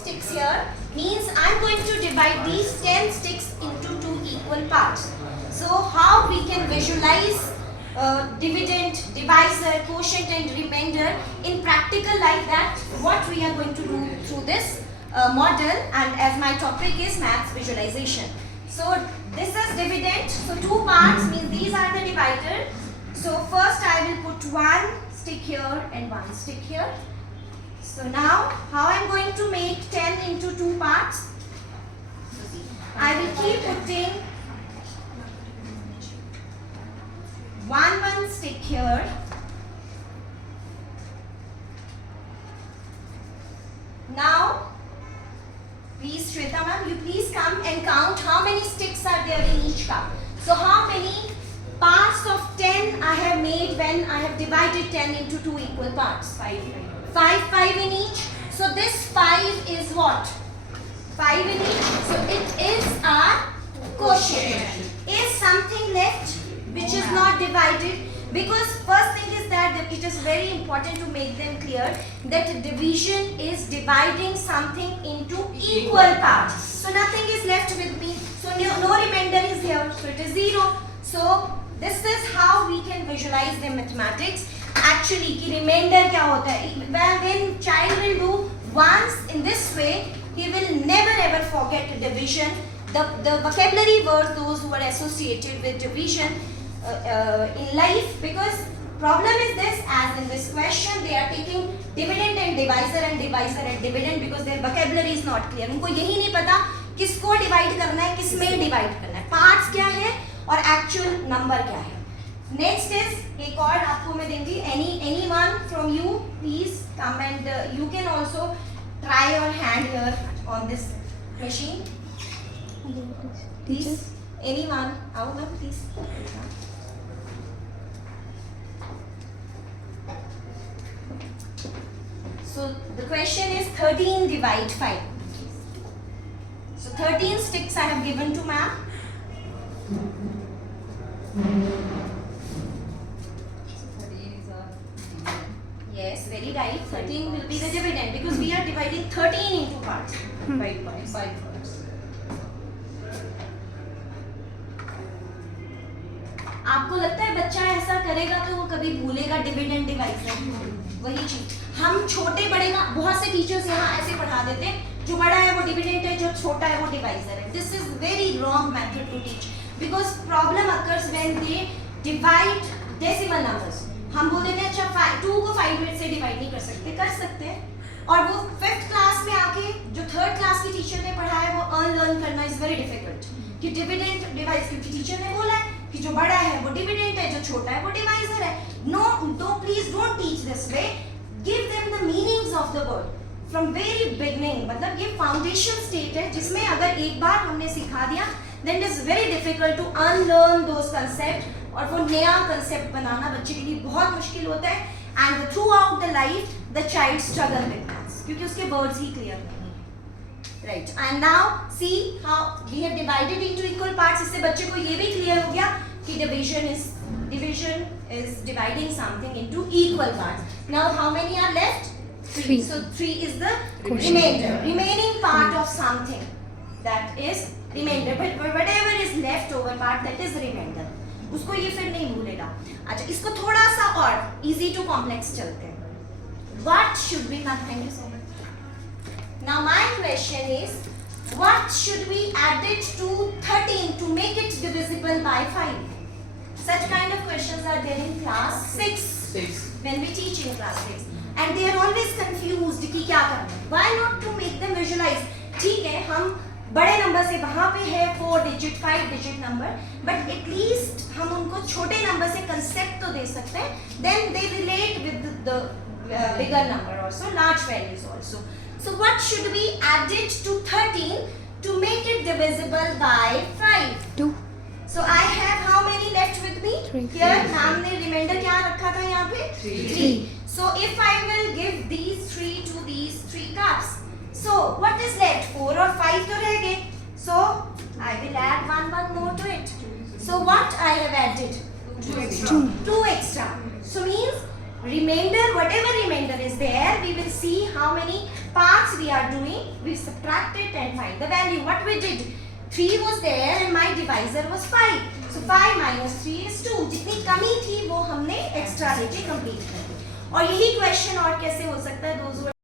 sticks here means I'm going to divide these 10 sticks into 2 equal parts. So how we can visualize dividend, divisor, quotient and remainder in practical like that, what we are going to do through this model, and as my topic is maths visualization. So this is dividend, so 2 parts means these are the divider. So first I will put 1 stick here and 1 stick here. So now how I am going to make 10 into 2 parts? I will keep putting 1 stick here. Now please Shweta ma'am, you please come and count how many sticks are there in each cup. So how many parts of 10 I have made when I have divided 10 into 2 equal parts? 5 in each. So this 5 is what? 5 in each. So it is a quotient. Is something left which is not divided? Because first thing is that it is very important to make them clear that division is dividing something into equal parts. So nothing is left with me. So no remainder is here. So it is 0. So this is how we can visualize the mathematics. Actually, ki remainder kya hota hai? When child will do once in this way, he will never ever forget division. The vocabulary words, those who are associated with division in life, because problem is this, as in this question, they are taking dividend and divisor and dividend because their vocabulary is not clear. उनको यही नहीं पता किसको divide करना है, किसमें divide करना है, parts क्या है और actual number क्या है. Next is एक और आपको मैं देंगी. Anyone from you please come and you can also try your hand here on this machine. Please, anyone, आओ ना please. So the question is 13 divide 5. So 13 sticks I have given to ma'am. Yes, very right. 13 will be the dividend because we are dividing 13 into parts. 5 parts. आपको लगता है बच्चा ऐसा करेगा तो वो कभी भूलेगा डिविडेंड डिवाइजर? वही चीज हम छोटे बड़े का बहुत से टीचर्स यहाँ ऐसे पढ़ा देते हैं, जो बड़ा है वो डिविडेंड है, जो छोटा है वो डिवाइजर है. This is very wrong method to teach because problem occurs when they divide decimal numbers. हम बोल देते हैं अच्छा 2 को 5 से डिवाइड नहीं कर सकते हैं. और वो 5th क्लास में आके जो 3rd क्लास की टीचर ने पढ़ाया वो अनलर्न करना इज वेरी डिफिकल्ट कि डिविडेंड डिवाइस, क्योंकि टीचर ने बोला है कि जो बड़ा है वो डिविडेंड है, जो छोटा है वो डिवाइजर है. No, please don't teach this way. Give them the meanings of the word from very beginning. मतलब ये फाउंडेशन स्टेट है जिसमें अगर एक बार हमने सिखा दिया then it is very difficult to unlearn those concept, और वो नया कंसेप्ट बनाना बच्चे के लिए बहुत मुश्किल होता है. And throughout the life the child struggle with maths क्योंकि उसके वर्ड्स ही क्लियर नहीं है. Right, and now see how we have divided into equal parts. इससे बच्चे को ये भी क्लियर हो गया कि division is dividing something into equal parts. Now how many are left? 3. So 3 is the remainder, remaining part of something, that is remainder. But whatever is left over part, that is remainder. उसको ये फिर नहीं भूलेगा. अच्छा, इसको थोड़ा सा और इजी टू कॉम्प्लेक्स चलते हैं. What should we, thank you so much. Now my question is, what should we add it to 13 to make it divisible by 5? Such kind of questions are there in class 6 when we teach in class 6, and they are always confused कि क्या करना है. Why not to make them visualize? ठीक है, हम बड़े number से वहां पे है 4 digit 5 digit number, but at least हम उनको छोटे नंबर से कंसेप्ट तो दे सकते हैं. Then they relate with the bigger number also, large values also. So what should be added to 13 to make it divisible by 5? 2. So I have how many left with me? Here ma'am ने reminder क्या रखा था यहाँ पे? 3. So if I will give these 3 to these 3 cups, so what is left? 4 और 5 तो रह गए. So I will add one more to it. So what I have added? 2 extra. So means remainder, whatever remainder is there, we will see how many parts we are doing, we subtracted and find the value. What we did, 3 was there and my divisor was 5. So 5 minus 3 is 2. जितनी कमी थी वो हमने extra लेके complete कर दी. और यही question और कैसे हो सकता है, those who